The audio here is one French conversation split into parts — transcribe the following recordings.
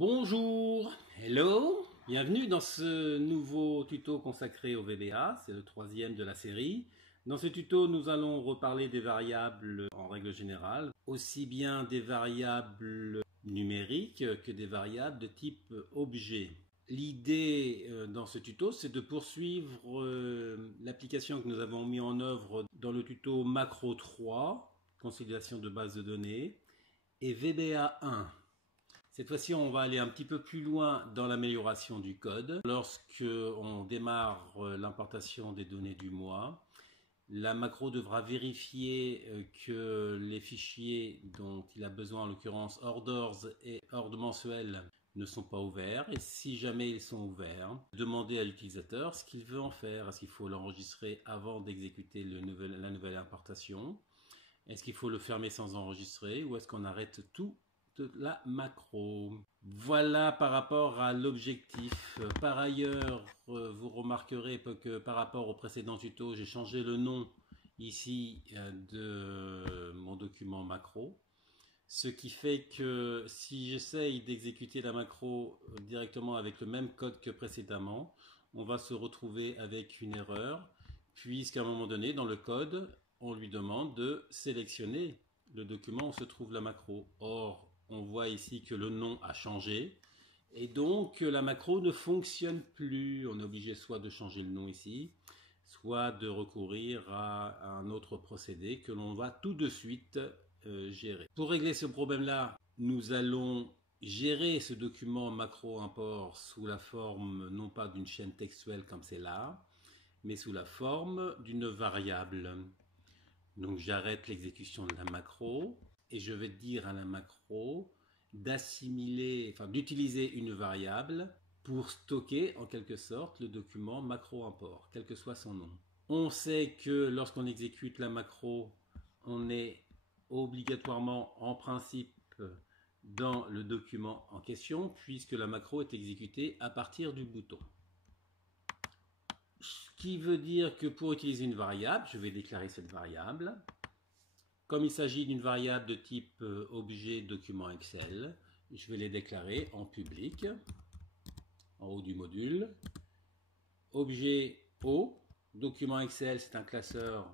Bonjour, hello, bienvenue dans ce nouveau tuto consacré au VBA, c'est le troisième de la série. Dans ce tuto, nous allons reparler des variables en règle générale, aussi bien des variables numériques que des variables de type objet. L'idée dans ce tuto, c'est de poursuivre l'application que nous avons mis en œuvre dans le tuto Macro 3, consolidation de base de données, et VBA 1. Cette fois-ci, on va aller un petit peu plus loin dans l'amélioration du code. Lorsque on démarre l'importation des données du mois, la macro devra vérifier que les fichiers dont il a besoin, en l'occurrence orders et ordre mensuel, ne sont pas ouverts. Et si jamais ils sont ouverts, demander à l'utilisateur ce qu'il veut en faire. Est-ce qu'il faut l'enregistrer avant d'exécuter la nouvelle importation? Est-ce qu'il faut le fermer sans enregistrer ou est-ce qu'on arrête tout de la macro? Voilà par rapport à l'objectif. Par ailleurs, vous remarquerez que par rapport au précédent tuto, j'ai changé le nom ici de mon document macro. Ce qui fait que si j'essaye d'exécuter la macro directement avec le même code que précédemment, on va se retrouver avec une erreur, puisqu'à un moment donné, dans le code, on lui demande de sélectionner le document où se trouve la macro. Or, on voit ici que le nom a changé, et donc la macro ne fonctionne plus. On est obligé soit de changer le nom ici, soit de recourir à un autre procédé que l'on va tout de suite gérer. Pour régler ce problème-là, nous allons gérer ce document macro import sous la forme non pas d'une chaîne textuelle comme c'est là, mais sous la forme d'une variable. Donc j'arrête l'exécution de la macro et je vais dire à la macro d'assimiler, enfin d'utiliser une variable pour stocker en quelque sorte le document macro import, quel que soit son nom. On sait que lorsqu'on exécute la macro, on est obligatoirement en principe dans le document en question puisque la macro est exécutée à partir du bouton. Ce qui veut dire que pour utiliser une variable, je vais déclarer cette variable. Comme il s'agit d'une variable de type objet document Excel, je vais les déclarer en public, en haut du module. Objet O, document Excel, c'est un classeur,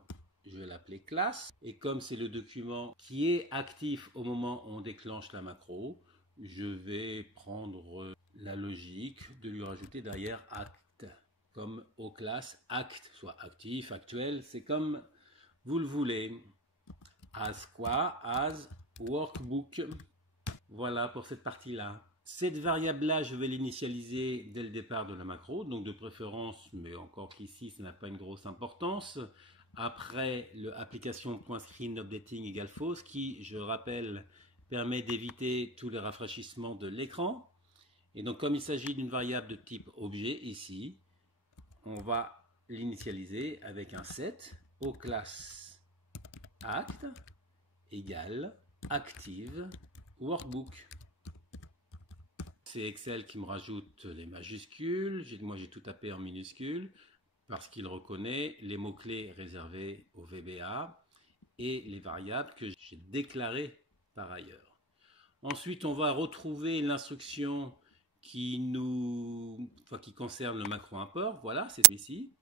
je vais l'appeler classe. Et comme c'est le document qui est actif au moment où on déclenche la macro, je vais prendre la logique de lui rajouter derrière acte, comme O classe acte, soit actif, actuel, c'est comme vous le voulez. As quoi? As workbook. Voilà pour cette partie-là. Cette variable-là, je vais l'initialiser dès le départ de la macro, donc de préférence, mais encore qu'ici, ça n'a pas une grosse importance. Après le application.screenUpdating égale false, qui, je rappelle, permet d'éviter tous les rafraîchissements de l'écran. Et donc, comme il s'agit d'une variable de type objet ici, on va l'initialiser avec un set au classe acte égale active workbook. C'est Excel qui me rajoute les majuscules. Moi, j'ai tout tapé en minuscules parce qu'il reconnaît les mots-clés réservés au VBA et les variables que j'ai déclarées par ailleurs. Ensuite, on va retrouver l'instruction qui concerne le macro import. Voilà, c'est ici.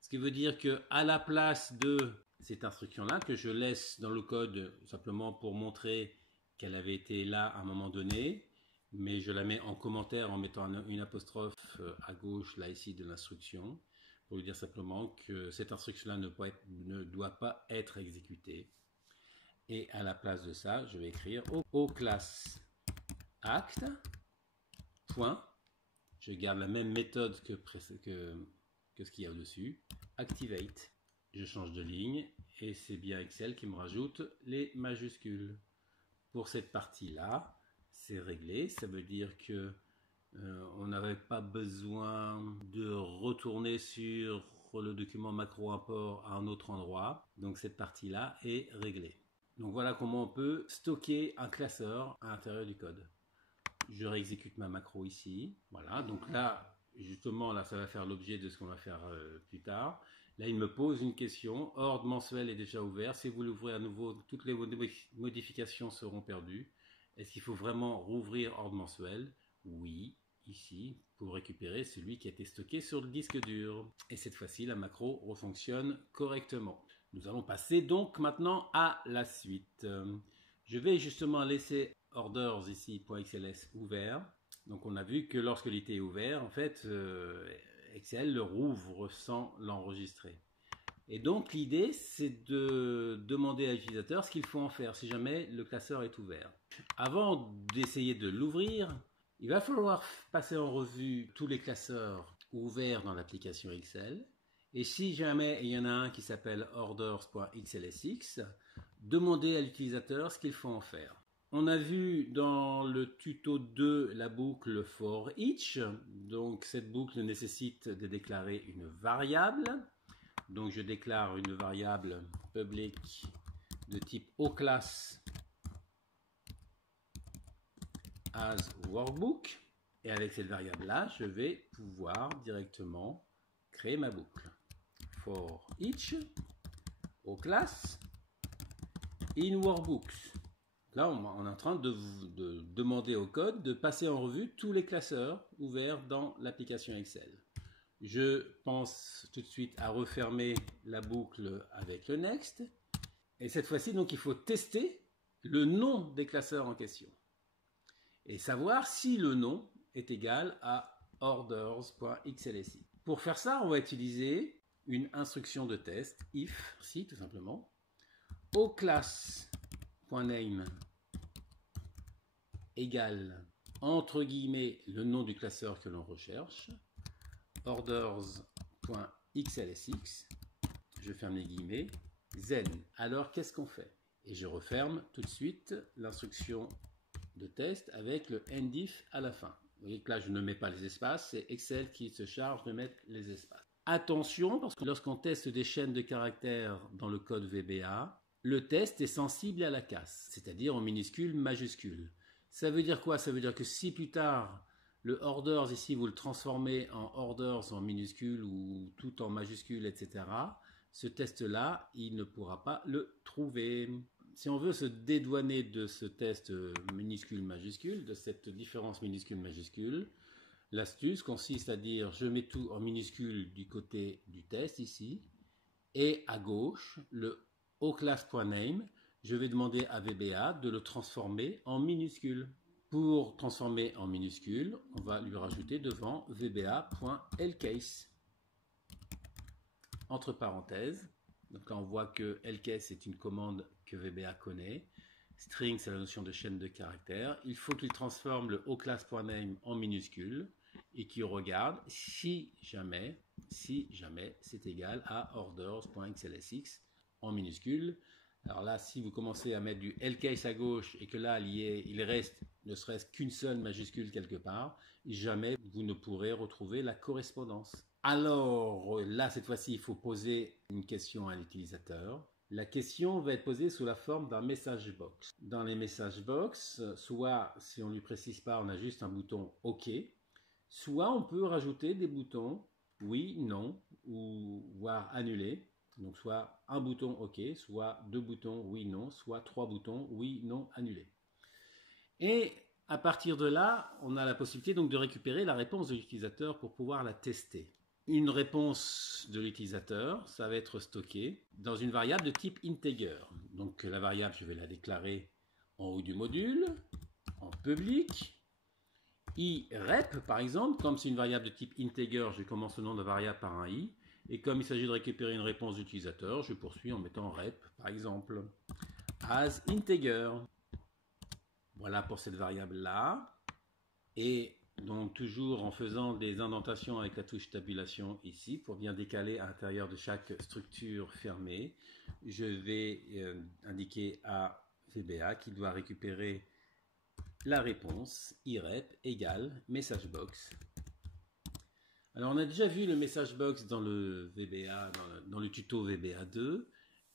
Ce qui veut dire que à la place de cette instruction-là, que je laisse dans le code simplement pour montrer qu'elle avait été là à un moment donné, mais je la mets en commentaire en mettant une apostrophe à gauche, là ici, de l'instruction, pour lui dire simplement que cette instruction-là ne doit pas être exécutée. Et à la place de ça, je vais écrire au classe acte, point, je garde la même méthode que ce qu'il y a au-dessus, activate. Je change de ligne et c'est bien Excel qui me rajoute les majuscules. Pour cette partie-là, c'est réglé. Ça veut dire que on n'avait pas besoin de retourner sur le document macro import à un autre endroit. Donc cette partie-là est réglée. Donc voilà comment on peut stocker un classeur à l'intérieur du code. Je réexécute ma macro ici. Voilà, donc là, justement, là, ça va faire l'objet de ce qu'on va faire plus tard. Là, il me pose une question. Ordre mensuel est déjà ouvert. Si vous l'ouvrez à nouveau, toutes les modifications seront perdues. Est-ce qu'il faut vraiment rouvrir ordre mensuel? oui, ici, pour récupérer celui qui a été stocké sur le disque dur. Et cette fois-ci, la macro refonctionne correctement. Nous allons passer donc maintenant à la suite. Je vais justement laisser orders ici, .xls ouvert. Donc on a vu que lorsque l'IT est ouvert, en fait, Excel le rouvre sans l'enregistrer. Et donc l'idée, c'est de demander à l'utilisateur ce qu'il faut en faire si jamais le classeur est ouvert. Avant d'essayer de l'ouvrir, il va falloir passer en revue tous les classeurs ouverts dans l'application Excel. Et si jamais il y en a un qui s'appelle orders.xlsx, demander à l'utilisateur ce qu'il faut en faire. On a vu dans le tuto 2 la boucle for each. Donc cette boucle nécessite de déclarer une variable. Donc je déclare une variable public de type OClass as workbook. Et avec cette variable-là, je vais pouvoir directement créer ma boucle. For each OClass in workbooks. Là, on est en train de demander au code de passer en revue tous les classeurs ouverts dans l'application Excel. Je pense tout de suite à refermer la boucle avec le next. Et cette fois-ci, donc, il faut tester le nom des classeurs en question. Et savoir si le nom est égal à orders.xlsx. Pour faire ça, on va utiliser une instruction de test, if, si tout simplement, OClass.name égale, entre guillemets, le nom du classeur que l'on recherche, orders.xlsx, je ferme les guillemets, zen. Alors qu'est-ce qu'on fait? Et je referme tout de suite l'instruction de test avec le endif à la fin. Vous voyez que là je ne mets pas les espaces, c'est Excel qui se charge de mettre les espaces. Attention, parce que lorsqu'on teste des chaînes de caractères dans le code VBA, le test est sensible à la casse, c'est-à-dire en minuscule, majuscule. Ça veut dire quoi? Ça veut dire que si plus tard le orders ici, vous le transformez en orders en minuscule ou tout en majuscule, etc. Ce test-là, il ne pourra pas le trouver. Si on veut se dédouaner de ce test minuscule-majuscule, de cette différence minuscule-majuscule, l'astuce consiste à dire je mets tout en minuscule du côté du test ici, et à gauche, le OClass.name, je vais demander à VBA de le transformer en minuscule. Pour transformer en minuscule, on va lui rajouter devant vba.lcase. Entre parenthèses, donc là on voit que lcase est une commande que VBA connaît. String, c'est la notion de chaîne de caractères. Il faut qu'il transforme le OClass.name en minuscule et qu'il regarde si jamais c'est égal à orders.xlsx en minuscule. Alors là, si vous commencez à mettre du lcase à gauche et que là, il reste ne serait-ce qu'une seule majuscule quelque part, jamais vous ne pourrez retrouver la correspondance. Alors là, cette fois-ci, il faut poser une question à l'utilisateur. La question va être posée sous la forme d'un message box. Dans les message box, soit si on ne lui précise pas, on a juste un bouton OK, soit on peut rajouter des boutons oui, non, ou voire annuler. Donc soit un bouton OK, soit deux boutons oui, non, soit trois boutons oui, non, annulé. Et à partir de là, on a la possibilité donc de récupérer la réponse de l'utilisateur pour pouvoir la tester. Une réponse de l'utilisateur, ça va être stocké dans une variable de type integer. Donc la variable, je vais la déclarer en haut du module, en public. IREP, par exemple, comme c'est une variable de type integer, je commence le nom de la variable par un i. Et comme il s'agit de récupérer une réponse d'utilisateur, je poursuis en mettant rep, par exemple, as integer. Voilà pour cette variable-là. Et donc toujours en faisant des indentations avec la touche tabulation ici, pour bien décaler à l'intérieur de chaque structure fermée, je vais indiquer à VBA qu'il doit récupérer la réponse IREP égale messagebox. Alors on a déjà vu le messagebox dans le VBA, dans le tuto VBA 2,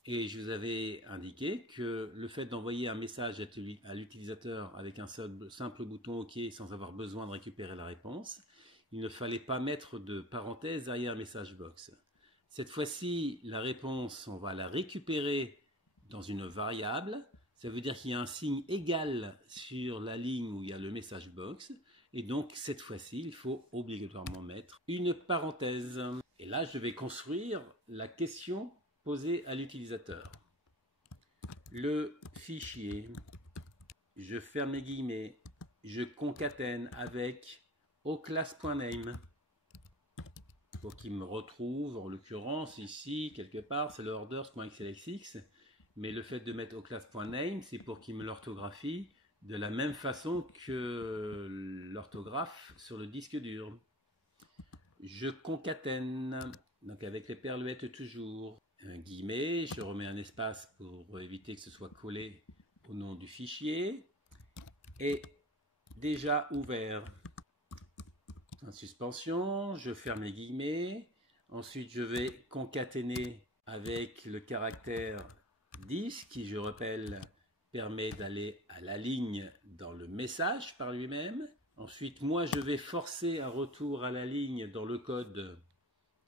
et je vous avais indiqué que le fait d'envoyer un message à l'utilisateur avec un simple bouton OK sans avoir besoin de récupérer la réponse, il ne fallait pas mettre de parenthèse derrière messagebox. Cette fois-ci, la réponse, on va la récupérer dans une variable. Ça veut dire qu'il y a un signe égal sur la ligne où il y a le message box Et donc, cette fois-ci, il faut obligatoirement mettre une parenthèse. Et là, je vais construire la question posée à l'utilisateur. Le fichier, je ferme les guillemets, je concatène avec oclass.name pour qu'il me retrouve, en l'occurrence ici, quelque part, c'est le orders.xlsx, mais le fait de mettre oclass.name, c'est pour qu'il me l'orthographie de la même façon que l'orthographe sur le disque dur. Je concatène, donc avec les perluettes toujours, un guillemet, je remets un espace pour éviter que ce soit collé au nom du fichier, et déjà ouvert. En suspension, je ferme les guillemets, ensuite je vais concaténer avec le caractère 10 qui, je rappelle, permet d'aller à la ligne dans le message par lui-même. Ensuite, moi, je vais forcer un retour à la ligne dans le code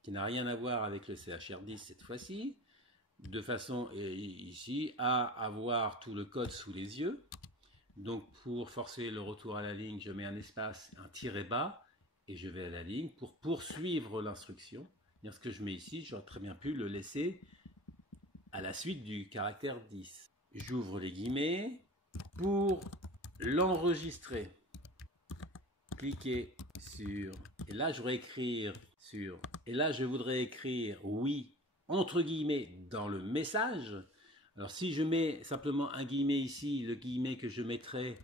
qui n'a rien à voir avec le CHR10 cette fois-ci, de façon ici à avoir tout le code sous les yeux. Donc, pour forcer le retour à la ligne, je mets un espace, un tiret bas, et je vais à la ligne pour poursuivre l'instruction. Ce que je mets ici, j'aurais très bien pu le laisser à la suite du caractère 10. J'ouvre les guillemets. Pour l'enregistrer, cliquez sur, et là je voudrais écrire sur, et là je voudrais écrire oui entre guillemets dans le message. Alors si je mets simplement un guillemet ici, le guillemet que je mettrai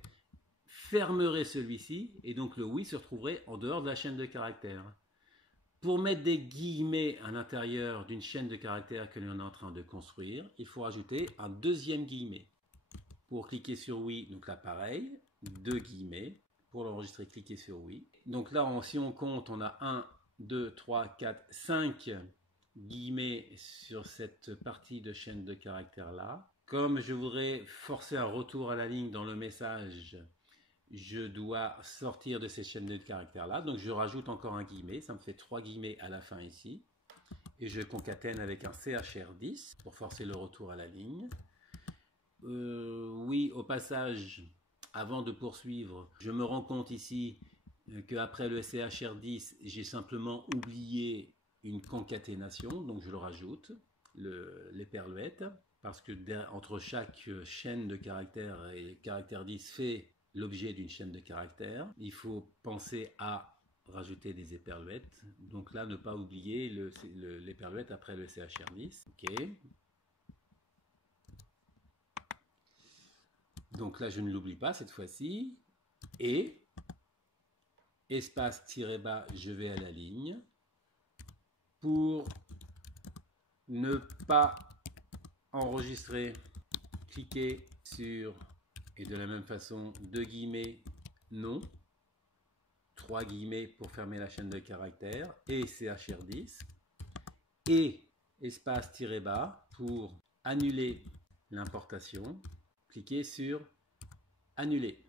fermerait celui-ci, et donc le oui se retrouverait en dehors de la chaîne de caractères. Pour mettre des guillemets à l'intérieur d'une chaîne de caractères que l'on est en train de construire, il faut rajouter un deuxième guillemet. Pour cliquer sur oui, donc là pareil, deux guillemets. Pour l'enregistrer, cliquez sur oui. Donc là, si on compte, on a 1, 2, 3, 4, 5 guillemets sur cette partie de chaîne de caractères là. Comme je voudrais forcer un retour à la ligne dans le message, je dois sortir de ces chaînes de caractères là. Donc je rajoute encore un guillemet, ça me fait 3 guillemets à la fin ici. Et je concatène avec un CHR10 pour forcer le retour à la ligne. Oui, au passage, avant de poursuivre, je me rends compte ici qu'après le CHR10, j'ai simplement oublié une concaténation, donc je le rajoute, les perluettes, parce que entre chaque chaîne de caractères et caractère 10 fait l'objet d'une chaîne de caractères. Il faut penser à rajouter des éperluettes, donc là ne pas oublier les perluettes après le CHR10. Ok. Donc là, je ne l'oublie pas cette fois-ci. Et, espace tiré bas, je vais à la ligne. Pour ne pas enregistrer, cliquez sur, et de la même façon, 2 guillemets, non. 3 guillemets pour fermer la chaîne de caractères. Et CHR10. Et espace tiré bas pour annuler l'importation. Cliquez sur annuler.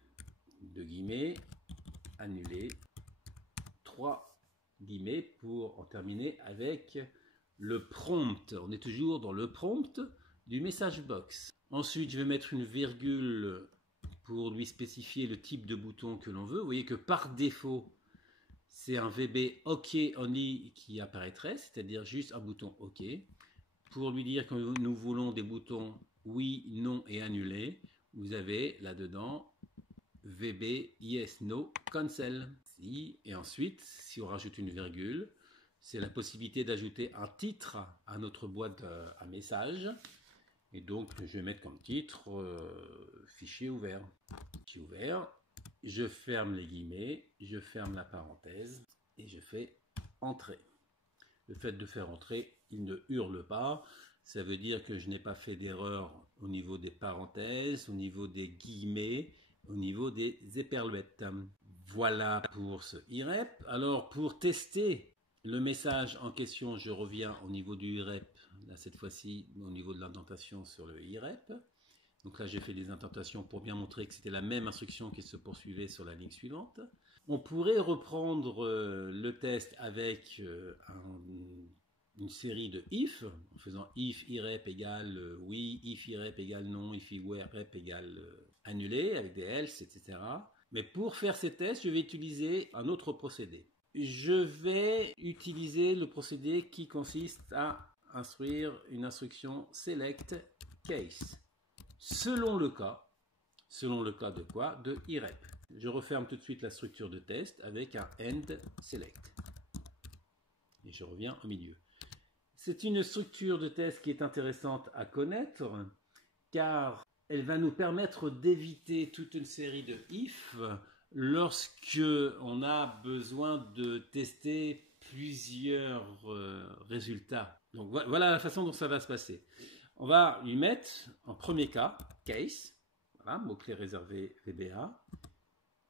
2 guillemets, annuler. 3 guillemets pour en terminer avec le prompt. On est toujours dans le prompt du message box. Ensuite, je vais mettre une virgule pour lui spécifier le type de bouton que l'on veut. Vous voyez que par défaut, c'est un VB OK Only qui apparaîtrait, c'est-à-dire juste un bouton OK. Pour lui dire que nous voulons des boutons oui, non et annuler, vous avez là-dedans VB Yes, No, Cancel. Et ensuite, si on rajoute une virgule, c'est la possibilité d'ajouter un titre à notre boîte à messages. Et donc, je vais mettre comme titre fichier ouvert. Fichier ouvert. Je ferme les guillemets, je ferme la parenthèse et je fais entrer. Le fait de faire entrer, il ne hurle pas. Ça veut dire que je n'ai pas fait d'erreur au niveau des parenthèses, au niveau des guillemets, au niveau des éperluettes. Voilà pour ce IREP. Alors pour tester le message en question, je reviens au niveau du IREP, là cette fois-ci au niveau de l'indentation sur le IREP. Donc là j'ai fait des indentations pour bien montrer que c'était la même instruction qui se poursuivait sur la ligne suivante. On pourrait reprendre le test avec une série de if, en faisant if irep égale oui, if irep égale non, if irep égale annulé, avec des else, etc. Mais pour faire ces tests, je vais utiliser un autre procédé. Je vais utiliser le procédé qui consiste à instruire une instruction select case. Selon le cas de quoi? De irep. Je referme tout de suite la structure de test avec un end select. Et je reviens au milieu. C'est une structure de test qui est intéressante à connaître car elle va nous permettre d'éviter toute une série de if lorsque on a besoin de tester plusieurs résultats. Donc voilà la façon dont ça va se passer. On va lui mettre en premier cas case, voilà, mot-clé réservé VBA.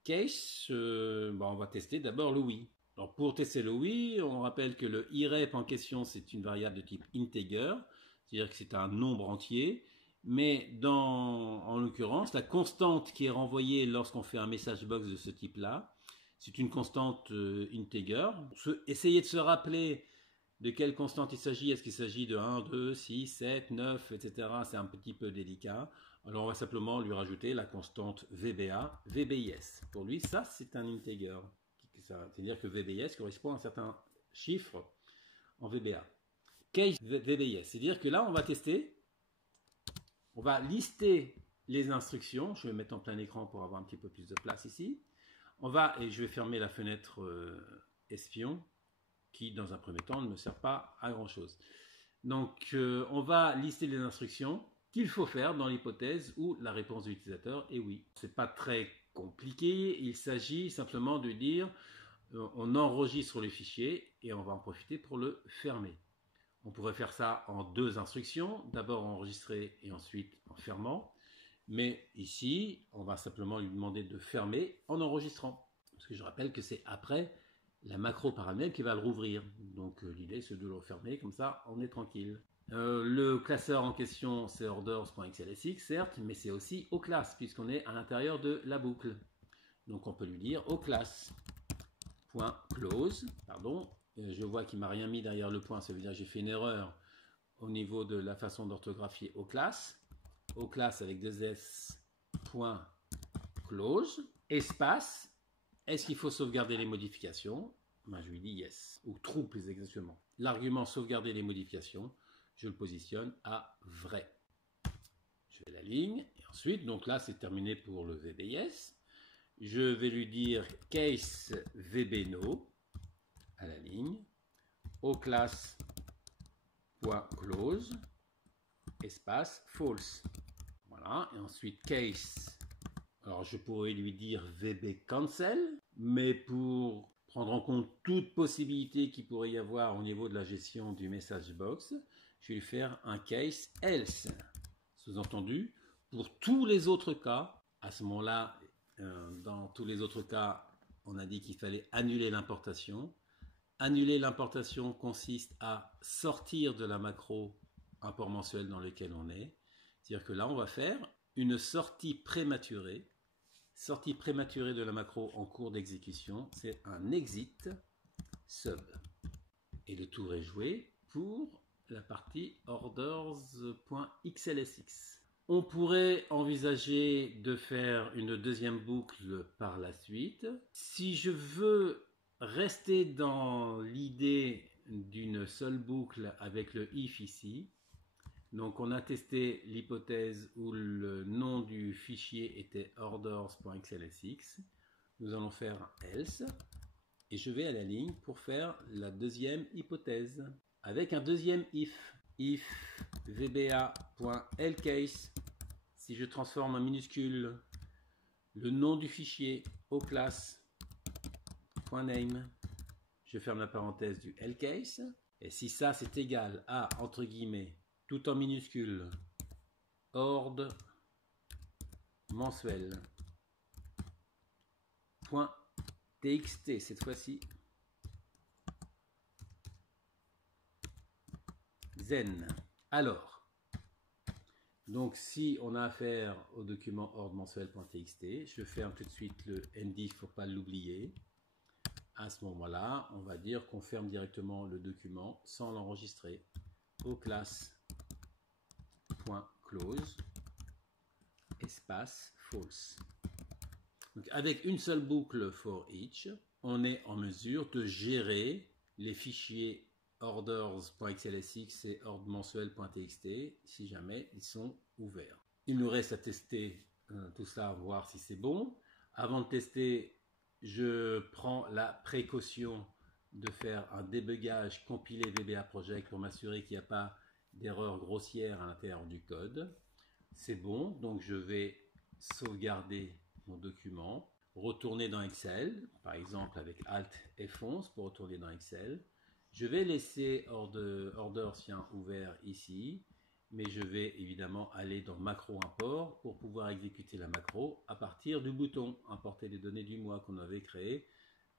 Case, on va tester d'abord le oui. Alors pour tester le oui, on rappelle que le irep en question c'est une variable de type integer, c'est-à-dire que c'est un nombre entier. Mais en l'occurrence, la constante qui est renvoyée lorsqu'on fait un message box de ce type-là, c'est une constante integer. Essayez de se rappeler de quelle constante il s'agit. Est-ce qu'il s'agit de 1, 2, 6, 7, 9, etc. C'est un petit peu délicat. Alors on va simplement lui rajouter la constante VBA, VBIS. Pour lui, ça c'est un integer. C'est-à-dire que VBIS correspond à un certain chiffre en VBA. Case VBIS, c'est-à-dire que là on va tester. On va lister les instructions. Je vais mettre en plein écran pour avoir un petit peu plus de place ici. Et je vais fermer la fenêtre espion qui, dans un premier temps, ne me sert pas à grand chose. Donc, on va lister les instructions qu'il faut faire dans l'hypothèse où la réponse de l'utilisateur est oui. Ce n'est pas très compliqué. Il s'agit simplement de dire on enregistre le fichier et on va en profiter pour le fermer. On pourrait faire ça en deux instructions, d'abord enregistrer et ensuite en fermant. Mais ici, on va simplement lui demander de fermer en enregistrant. Parce que je rappelle que c'est après la macro paramètre qui va le rouvrir. Donc l'idée c'est de le refermer, comme ça on est tranquille. Le classeur en question c'est orders.xlsx, certes, mais c'est aussi OClass, puisqu'on est à l'intérieur de la boucle. Donc on peut lui dire OClass.close, pardon. Je vois qu'il ne m'a rien mis derrière le point, ça veut dire que j'ai fait une erreur au niveau de la façon d'orthographier OClass. OClass avec deux S, point close, espace. Est-ce qu'il faut sauvegarder les modifications? Je lui dis yes, ou true plus exactement. L'argument sauvegarder les modifications, je le positionne à vrai. Je fais la ligne, et ensuite, donc là c'est terminé pour le VBS. Je vais lui dire case VBNO à la ligne, OClass.close, espace false. Voilà, et ensuite case. Alors je pourrais lui dire VB cancel, mais pour prendre en compte toute possibilité qu'il pourrait y avoir au niveau de la gestion du message box, je vais lui faire un case else. Sous-entendu, pour tous les autres cas, à ce moment-là, dans tous les autres cas, on a dit qu'il fallait annuler l'importation. Annuler l'importation consiste à sortir de la macro un port mensuel dans lequel on est. C'est-à-dire que là, on va faire une sortie prématurée. Sortie prématurée de la macro en cours d'exécution, c'est un exit sub. Et le tour est joué pour la partie orders.xlsx. On pourrait envisager de faire une deuxième boucle par la suite. Si je veux rester dans l'idée d'une seule boucle avec le if ici, donc on a testé l'hypothèse où le nom du fichier était orders.xlsx. Nous allons faire un else et je vais à la ligne pour faire la deuxième hypothèse avec un deuxième if. If vba.lcase, si je transforme en minuscule le nom du fichier OClass.name, je ferme la parenthèse du lcase, et si ça c'est égal à, entre guillemets, tout en minuscule, ord mensuel .txt cette fois-ci, zen. Alors, donc si on a affaire au document ordre mensuel.txt, je ferme tout de suite le ND, il ne faut pas l'oublier. À ce moment-là, on va dire qu'on ferme directement le document sans l'enregistrer. OClass.close, espace false. Donc, avec une seule boucle for each, on est en mesure de gérer les fichiers orders.xlsx et ordremensuel.txt si jamais ils sont ouverts. Il nous reste à tester tout ça, voir si c'est bon. Avant de tester, je prends la précaution de faire un débugage compilé VBA Project pour m'assurer qu'il n'y a pas d'erreur grossière à l'intérieur du code. C'est bon, donc je vais sauvegarder mon document, retourner dans Excel, par exemple avec Alt F11 pour retourner dans Excel. Je vais laisser orders ouvert ici, mais je vais évidemment aller dans macro import pour pouvoir exécuter la macro à partir du bouton importer les données du mois qu'on avait créé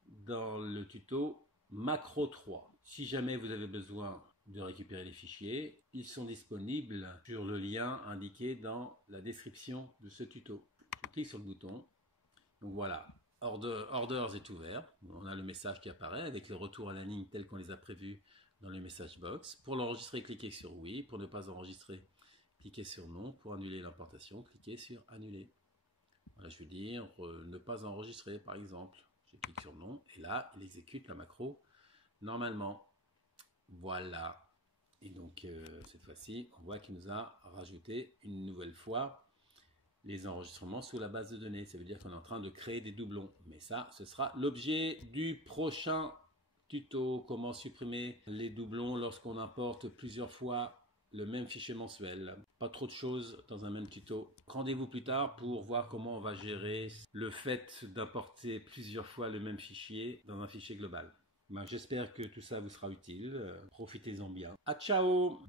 dans le tuto macro 3. Si jamais vous avez besoin de récupérer les fichiers, ils sont disponibles sur le lien indiqué dans la description de ce tuto. Je clique sur le bouton. Donc voilà, Orders est ouvert. On a le message qui apparaît avec les retours à la ligne tels qu'on les a prévus dans le message box. Pour l'enregistrer, cliquez sur oui. Pour ne pas enregistrer, cliquez sur non. Pour annuler l'importation, cliquez sur annuler. Voilà, je veux dire ne pas enregistrer par exemple. Je clique sur non et là, il exécute la macro normalement. Voilà. Et donc, cette fois-ci, on voit qu'il nous a rajouté une nouvelle fois les enregistrements sous la base de données. Ça veut dire qu'on est en train de créer des doublons. Mais ça, ce sera l'objet du prochain tuto. Comment supprimer les doublons lorsqu'on importe plusieurs fois le même fichier mensuel. Pas trop de choses dans un même tuto. Rendez-vous plus tard pour voir comment on va gérer le fait d'importer plusieurs fois le même fichier dans un fichier global. J'espère que tout ça vous sera utile. Profitez-en bien. À ciao!